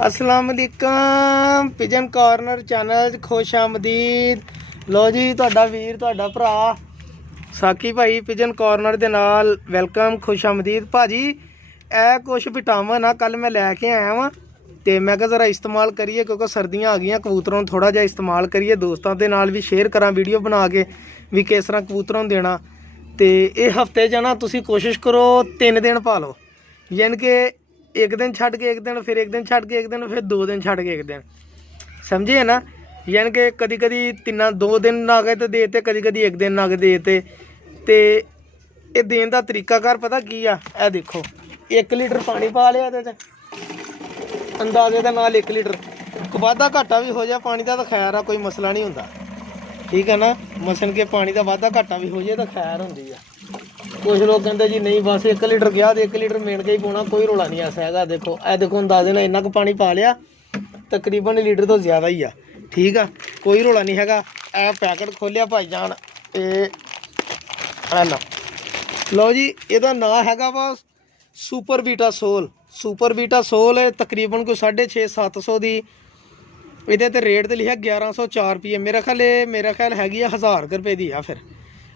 अस्सलाम वालेकुम pigeon corner channel खुश आमदीद। लो जी तुहाडा वीर तुहाडा भरा साकी भाई पिजन कॉर्नर दे नाल वेलकम खुश आमदीद। भाजी ए कुछ विटामिन आ कल मैं लैके आया वां ते मैं कहा जरा इस्तेमाल करिए क्योंकि सर्दियां आ गई कबूतरों थोड़ा जिहा इस्तेमाल करिए दोस्तों के नाल भी शेयर करा वीडियो बना के भी किस तरह कबूतरों देना। तो ये हफ्ते च ना तुसी कोशिश करो 3 दिन पा लो, यानी कि एक दिन छड़ के एक दिन, फिर एक दिन छड़ के एक दिन, फिर 2 दिन छड़ के एक दिन, समझे ना। यानी कि कदी कदी 2 दिन नागे तो देते, कदी कदी एक दिन नागे देते। तो ये देन का तरीकाकार पता की आ, ए देखो 1 लीटर पानी पा लिया ये अंदाजे के नाल 1 लीटर, वाधा घाटा भी हो जाए पानी का तो खैर आ, कोई मसला नहीं होंदा, ठीक है ना। मसन के पानी का वाधा घाटा भी हो जाए तो खैर होंदी है। कुछ लोग कहते जी नहीं बस 1 लीटर गया तो 1 लीटर मेन के ही पाना, कोई रौला नहीं ऐसा है। देखो ए देखो अंदाजे ना इन्ना पानी पा लिया, तकरीबन लीटर तो ज़्यादा ही आ, ठीक है, कोई रौला नहीं है। ए पैकेट खोलिया भाई जान, लो लो जी ਇਹਦਾ ਨਾਂ ਹੈਗਾ ਵਾ super beta soul. Super beta soul तकरीबन कोई 650-700 ਦੀ ਇਹਦੇ ਤੇ ਰੇਟ ਤੇ ਲਿਖਿਆ 1104 ਰੁਪਏ। मेरा ख्याल हैगी 1000 रुपए ਦੀ ਆ फिर,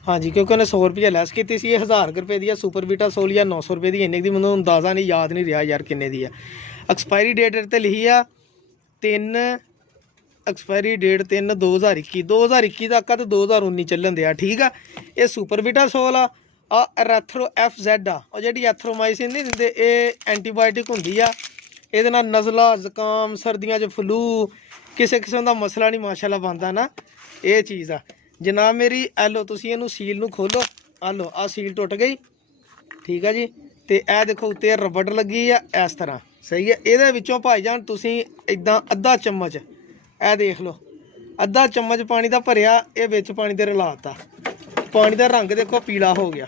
हाँ जी, क्योंकि उन्हें 100 रुपया लैस की थी। ये 1000 रुपए की है सुपर बीटा सोल या 900 रुपए की, इन्ने की मैं अंदाज़ा नहीं याद नहीं रहा यार किन्ने दी है। एक्सपायरी डेट ते लिखी है 3 एक्सपायरी डेट 3/2021 तक तो 2019 चलन दिया, ठीक है। ये सुपर बीटा सोल आ एरैथ्रो FZ आ, और जी एथ्रोमाइसिन नहीं दिंदे, ये एंटीबायोटिक होंगी आ। ये नज़ला जुकाम सर्दियों च फ्लू किसी किस्म का मसला नहीं माशाल्लाह बनता ना, ये चीज़ आ जनाब मेरी। ए लो तुसी इहनूं सील नूं खोलो, आ लो आ सील टुट गई, ठीक है जी। तो यह देखो उत्ते रबड़ लगी है इस तरह, सही है। ये विचों भाईजान तुसी इदां अद्धा चम्मच ए देख लो, अद्धा चम्मच पानी का भरिया, ये विच पानी दे रलाता, पानी का रंग देखो पीला हो गया।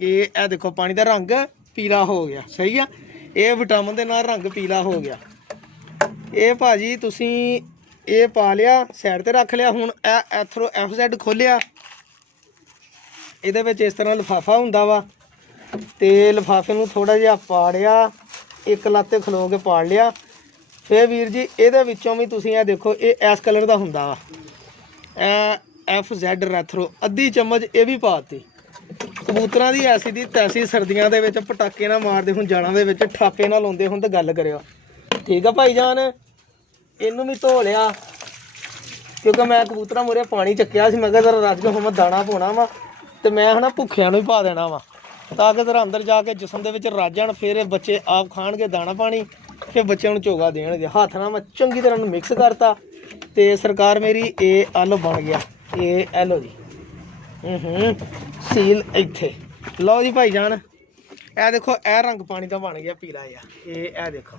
ये ए देखो पानी का रंग पीला हो गया, सही है। ये विटामिन के नाल रंग पीला हो गया। ये भाजी तुसी ये पा लिया साइड ते रख लिया। हुण एथ्रो FZ खोलिया, ये इस तरह लिफाफा हुंदा वा, ते लिफाफे नूं थोड़ा जिहा पाड़िया, एक लत्त खलो के पाड़ लिया। फिर वीर जी ये विचों भी तुसी ये देखो ये इस कलर का हुंदा वा, FZ रैथ्रो अद्धी चम्मच ये भी पाती। कबूतरां दी ऐसी दी तैसी सर्दियां दे विच पटाके ना मारदे हुण, जाना दे विच थापे ना लाउंदे हुण, ते गल करियो, ठीक है भाई जान। इनू भी धो लिया क्योंकि मैं कबूतरा मूरे पानी चक्या, मैं जरा रज के मैं दाना पाना वा, तो मैं है ना भुखिया भी पा देना वा, ताकि जरा अंदर जाके जिसम के रज जान, फिर बच्चे आप खाणगे दाना पानी, फिर बच्चों को चोगा देणगे। हाथ ना मैं चंगी तरह मिक्स करता, तो सरकार मेरी ये आलो बन गया। ये एलो जी सील इत्थे लो जी भाई जान। ए देखो ए रंग पानी का बन गया पीला या, ये ए देखो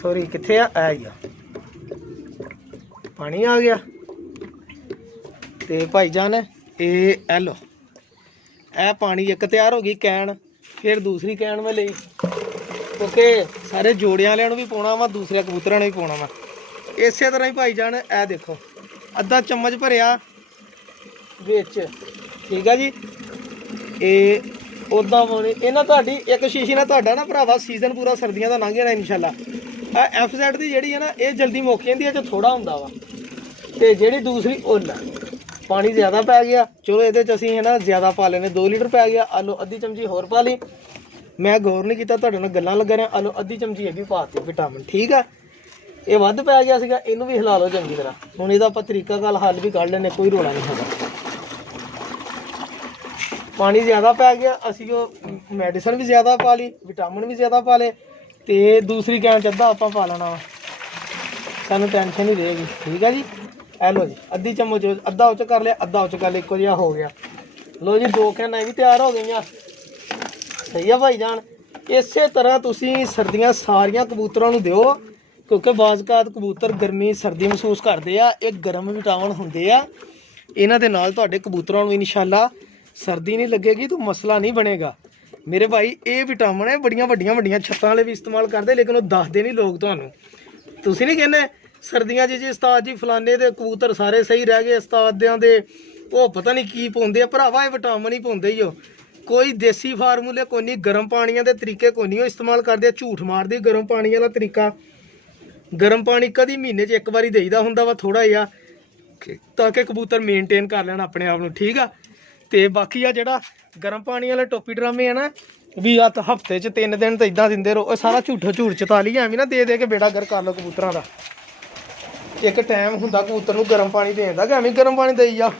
सॉरी कित्थे आ ही आ पानी आ गया। तो भाई जान ये ए लो ए पानी एक तैयार हो गई कैन, फिर दूसरी कैन में ली, क्योंकि सारे जोड़ियां वाले भी पाना वा, दूसरे कबूतरों ने भी पाना वा। इस तरह ही भाई जान ए देखो अद्धा चम्मच भरिया बिच, ठीक है जी। ये उदा पानी इन्ना तुहाडी एक शीशी ना तुहाडा ना भरावा सीजन पूरा सर्दियों का लंघ जाना इंशाल्लाह। FZ की जी है ना ये जल्दी मुक जाती है, जो थोड़ा होंदा वा, ते जी दूसरी उल पानी ज़्यादा पै गया, चलो ये असी है ना ज़्यादा पा लेने, 2 लीटर पै गया, आलो अद्धी चमची होर पा ली। मैं गौर नहीं किया तुहाडे नाल गल्लां लगा रहा, आलो अद्धी चमची ये भी पाती विटामिन, ठीक है। ये वध पै गया सीगा, इनू भी हिला लो चंगी तरह। हुण इहदा आपां तरीका काल हल भी कढ लैने, कोई रौला नहीं है। पानी ज़्यादा पै गया, असी मेडिसिन भी ज़्यादा पा ली, विटामिन भी ज़्यादा पा ले, तो दूसरी कैन च अद्धा आप पा लेना वा, सानू टेंशन नहीं रहेगी, ठीक है जी। ए लो जी अद्धी चम्मच अद्धा उच कर लिया, अद्धा उच कर लिया, इक्को जिहा हो गया। लो जी 2 कैनां भी तैयार हो गई, सही है भाई जान। इस तरह तुसी सर्दियां सारियां कबूतरों नूं दिओ, क्योंकि बाज़कात कबूतर गर्मी सर्दी महसूस करते हैं, ये गर्म विटामिन होंदे आ, इन्हां दे नाल तुहाडे कबूतरों नूं इंशाल्लाह सर्दी नहीं लगेगी तो मसला नहीं बनेगा मेरे भाई। ये विटामिन है बड़ियां वड्डियां छत्तां वाले भी इस्तेमाल करते, लेकिन वो दसदे नहीं लोग तुहानूं। तुसीं नहीं कहने सर्दियां जी उस्ताद जी फलाने दे कबूतर सारे सही रह गए, उस्तादियां दे वो पता नहीं की पाउंदे, भरावा ये विटामिन ही पाउंदे ही हो। कोई देसी फार्मूले कोई नहीं, गर्म पानिया के तरीके कोई नहीं इस्तेमाल करते, झूठ मारते गर्म पानी वाला तरीका ਗਰਮ ਪਾਣੀ ਕਦੀ ਮਹੀਨੇ 'ਚ ਇੱਕ ਵਾਰੀ ਦੇਈਦਾ ਹੁੰਦਾ ਵਾ ਥੋੜਾ ਜਿਹਾ, ਤਾਂ ਕਿ ਕਬੂਤਰ ਮੇਨਟੇਨ ਕਰ ਲੈਣ ਆਪਣੇ ਆਪ ਨੂੰ, ਠੀਕ ਆ। ਤੇ ਬਾਕੀ ਆ ਜਿਹੜਾ ਗਰਮ ਪਾਣੀ ਵਾਲੇ ਟੋਪੀ ਡਰਾਮੇ ਆ ਨਾ, ਵੀ ਆ ਤਾਂ ਹਫਤੇ 'ਚ 3 ਦਿਨ ਤਾਂ ਇਦਾਂ ਦਿੰਦੇ ਰਹੋ, ਇਹ ਸਾਰਾ ਝੂਠ 44 ਐਵੇਂ ਨਾ ਦੇ ਕੇ ਬੇੜਾ ਗਰ ਕਰ ਲਓ ਕਬੂਤਰਾਂ ਦਾ। ਇੱਕ ਟਾਈਮ ਹੁੰਦਾ ਕਬੂਤਰ ਨੂੰ ਗਰਮ ਪਾਣੀ ਦੇਣ ਦਾ, ਕਿ ਐਵੇਂ ਗਰਮ ਪਾਣੀ ਦੇਈ ਜਾ।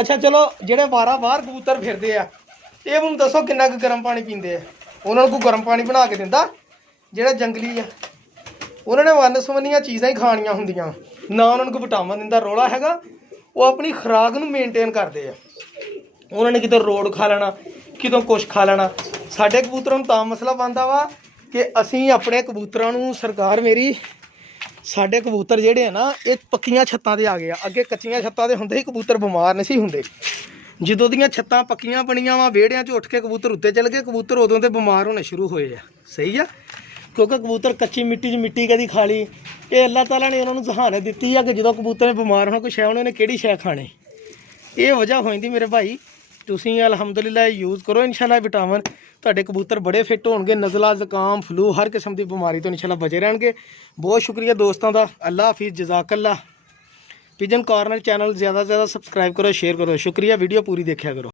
ਅੱਛਾ ਚਲੋ, ਜਿਹੜੇ ਵਾਰਾ ਬਾਹਰ ਕਬੂਤਰ ਫਿਰਦੇ ਆ, ਇਹ ਮੈਨੂੰ ਦੱਸੋ ਕਿੰਨਾ ਕੁ ਗਰਮ ਪਾਣੀ ਪੀਂਦੇ ਆ? ਉਹਨਾਂ ਨੂੰ ਕੋਈ ਗਰਮ ਪਾਣੀ ਬਣਾ ਕੇ ਦਿੰਦਾ? ਜਿਹੜੇ ਜੰਗਲੀ ਆ ਉਹਨਾਂ ਨੇ ਵੰਨ-ਸੁਵੰਨੀਆਂ ਚੀਜ਼ਾਂ ਹੀ ਖਾਣੀਆਂ ਹੁੰਦੀਆਂ, ਨਾ ਉਹਨਾਂ ਨੂੰ ਕੋਈ ਵਿਟਾਮਿਨ ਦਿੰਦਾ ਰੌਲਾ ਹੈਗਾ। ਉਹ ਆਪਣੀ ਖੁਰਾਕ ਨੂੰ ਮੇਨਟੇਨ ਕਰਦੇ ਆ, ਉਹਨਾਂ ਨੇ ਕਿਤੋਂ ਰੋਡ ਖਾ ਲੈਣਾ, ਕਿਤੋਂ ਕੁਛ ਖਾ ਲੈਣਾ। ਸਾਡੇ ਕਬੂਤਰਾਂ ਨੂੰ ਤਾਂ ਮਸਲਾ ਬਣਦਾ ਵਾ ਕਿ ਅਸੀਂ ਆਪਣੇ ਕਬੂਤਰਾਂ ਨੂੰ, ਸਰਕਾਰ ਮੇਰੀ, ਸਾਡੇ ਕਬੂਤਰ ਜਿਹੜੇ ਆ ਨਾ ਇਹ ਪੱਕੀਆਂ ਛੱਤਾਂ 'ਤੇ ਆ ਗਏ ਆ। ਅੱਗੇ ਕੱਚੀਆਂ ਛੱਤਾਂ 'ਤੇ ਹੁੰਦੇ ਸੀ ਕਬੂਤਰ, ਬਿਮਾਰ ਨਹੀਂ ਸੀ ਹੁੰਦੇ। ਜਦੋਂ ਦੀਆਂ ਛੱਤਾਂ ਪੱਕੀਆਂ ਬਣੀਆਂ ਵਾ, ਵਿਹੜਿਆਂ 'ਚ ਉੱਠ ਕੇ ਕਬੂਤਰ ਉੱਤੇ ਚਲ ਗਏ, ਕਬੂਤਰ ਉਦੋਂ ਤੇ ਬਿਮਾਰ ਹੋਣੇ ਸ਼ੁਰੂ ਹੋਏ ਆ। ਸਹੀ ਆ, ਕਿਉਂਕਿ ਕਬੂਤਰ ਕੱਚੀ ਮਿੱਟੀ 'ਚ ਮਿੱਟੀ ਕਦੀ ਖਾ ਲਈ। ਇਹ ਅੱਲਾਹ ਤਾਲਾ ਨੇ ਉਹਨਾਂ ਨੂੰ ਜ਼ਹਾਨਤ ਦਿੱਤੀ ਆ ਕਿ ਜਦੋਂ ਕਬੂਤਰ ਨੇ ਬਿਮਾਰ ਹੋਣਾ, ਕੋਈ ਸ਼ੈ ਉਹਨਾਂ ਨੇ ਕਿਹੜੀ ਸ਼ੈ ਖਾਣੀ, ਇਹ ਵਜ੍ਹਾ ਹੋ ਜਾਂਦੀ ਮੇਰੇ ਭਾਈ। ਤੁਸੀਂ ਅਲਹਮਦੁਲਿਲਾ ਯੂਜ਼ ਕਰੋ, ਇਨਸ਼ਾਅੱਲਾ ਵਿਟਾਮਿਨ, ਤੁਹਾਡੇ ਕਬੂਤਰ ਬੜੇ ਫਿੱਟ ਹੋਣਗੇ, ਨਜ਼ਲਾ, ਜ਼ੁਕਾਮ, ਫਲੂ, ਹਰ ਕਿਸਮ ਦੀ ਬਿਮਾਰੀ ਤੋਂ ਇਨਸ਼ਾਅੱਲਾ ਬਚੇ ਰਹਿਣਗੇ। ਬਹੁਤ ਸ਼ੁਕਰੀਆ ਦੋਸਤਾਂ ਦਾ, ਅੱਲਾ ਹਾਫਿਜ਼, ਜਜ਼ਾਕੱਲਾ। ਪਿਜਨ ਕਾਰਨਰ ਚੈਨਲ ਜ਼ਿਆਦਾ ਤੋਂ ਜ਼ਿਆਦਾ ਸਬਸਕ੍ਰਾਈਬ ਕਰੋ, ਸ਼ੇਅਰ ਕਰੋ। ਸ਼ੁਕਰੀਆ, ਵੀਡੀਓ ਪੂਰੀ ਦੇਖਿਆ ਕਰੋ।